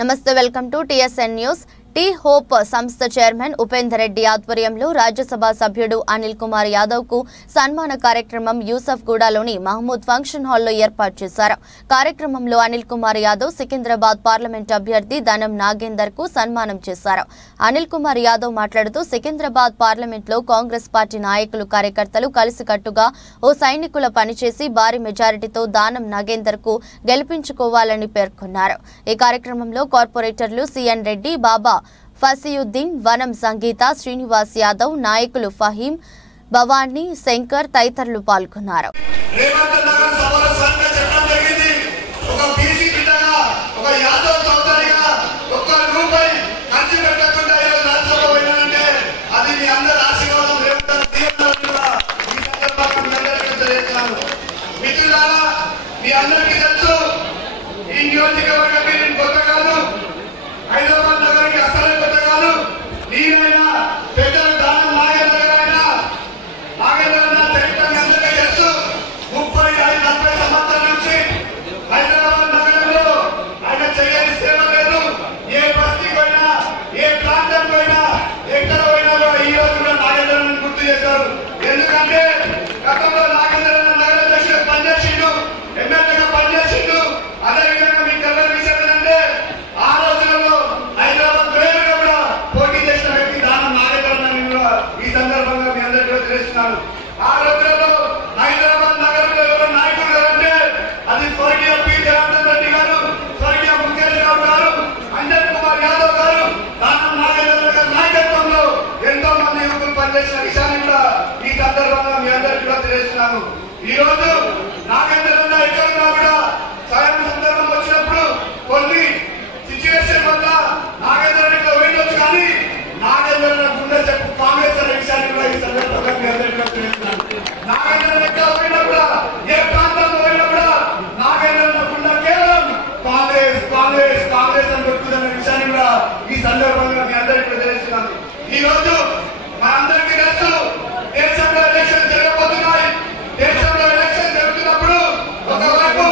నమస్తే welcome to TSN news. T hope సంస్థ chairman Upender Reddy ఆధ్వర్యంలో రాజ్యసభ సభ్యుడు అనిల్ కుమార్ యాదవ్ కు సన్మాన కార్యక్రమం యూసఫ్ గూడలోని మహమూద్ ఫంక్షన్ హాల్లో ఏర్పాటు చేశారు। కార్యక్రమంలో అనిల్ కుమార్ యాదవ్ సికింద్రాబాద్ పార్లమెంట్ అభ్యర్థి దానం నాగేందర్ కు సన్మానం చేశారు। అనిల్ కుమార్ యాదవ్ మాట్లాడుతూ సికింద్రాబాద్ పార్లమెంట్ లో కాంగ్రెస్ పార్టీ నాయకులు కార్యకర్తలు కలిసికట్టుగా ఓ సైనికుల పనిచేసి భారీ మెజారిటీతో దానం నాగేందర్ కు గెలిపించుకోవాలని పేర్కొన్నారు। ఈ కార్యక్రమంలో కార్పొరేటర్లు సిఎన్ రెడ్డి, బాబా ఫసియుద్దీన్, వనం సంగీత, శ్రీనివాస్ యాదవ్, నాయకులు ఫహీం, భవానీ, శంకర్ తదితరులు పాల్గొన్నారు। ఈ రోజు నాగేందర్ అన్న ఎక్కడున్నా కూడా సాయం సందర్భం వచ్చినప్పుడు కొన్ని సిచ్యువేషన్ వల్ల నాగేందర్ ఇక్కడ వెళ్ళొచ్చు, కానీ నాగేందర్ అన్న గుండె చెప్పు కాంగ్రెస్ అనే విషయాన్ని కూడా ఈ సందర్భంగా మీ అందరికీ తెలియజేస్తున్నాను। నాగేందర్ ఎక్కడ పోయినా కూడా, ఏ ప్రాంతంలో పోయినా కూడా నాగేందర్ అన్న గుండె కేవలం కాంగ్రెస్ కాంగ్రెస్ కాంగ్రెస్ అని పెట్టుకున్న విషయాన్ని కూడా ఈ సందర్భంగా మీ అందరికీ తెలియజేస్తున్నాను। ఈ రోజు మనందరికీ తెలుసు, దేశంలో ఎలక్షన్ జరగబోతున్నాయి। దేశంలో ఎలక్షన్ జరుగుతున్నప్పుడు ఒకవైపు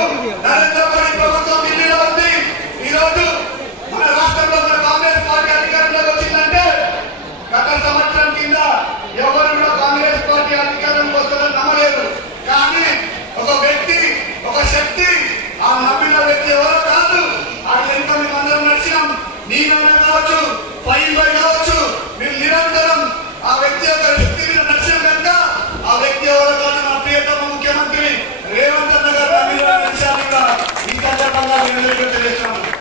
నరేంద్ర మోడీ ప్రభుత్వం ఢిల్లీలో ఉంది। ఈ రోజు మన రాష్ట్రంలో మన కాంగ్రెస్ పార్టీ అధికారంలోకి వచ్చిందంటే గత సంవత్సరం కింద ఎవరు కూడా కాంగ్రెస్ పార్టీ అధికారంలోకి వస్తుందని నమ్మలేదు, కానీ ఒక వ్యక్తి, ఒక శక్తి, ఆ నమ్మిన వ్యక్తి ఎవరో కాదు, ఆ ఎంత మేమందరం నడిచినాం, నీమైనా కావచ్చు, పైన కావచ్చు, మేము నిరంతరం ఆ వ్యక్తి యొక్క శక్తి మీద నడిచిన కనుక ఆ వ్యక్తి ఎవరో కాదు, మా ప్రియతమ ముఖ్యమంత్రి రేవంత్ అన్న గారు ఈ సందర్భంగా